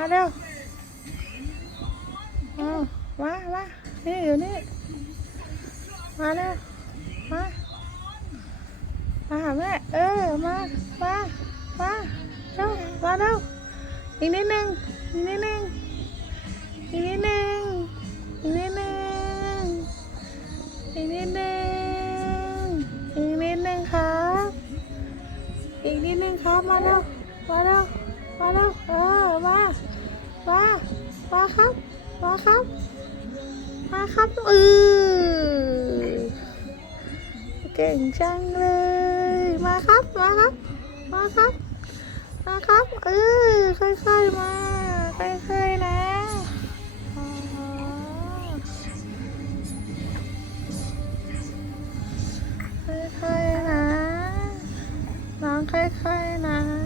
มาเร็วเอามามานี่อยู่นี่ มาเร็ว มา มาหาแม่ เออ มา มา มาเร็ว มาเร็ว อีกนิดนึง อีกนิดนึง อีกนิดนึง อีกนิดนึง อีกนิดนึง อีกนิดนึงครับ อีกนิดนึงครับ มาเร็ว มาเร็ว มาเร็ว มาครับ มาครับอือเก่งจังเลย มาครับ มาครับ มาครับ มาครับอือค่อยๆมาค่อยๆนะค่อยๆนะ น้องค่อยๆนะ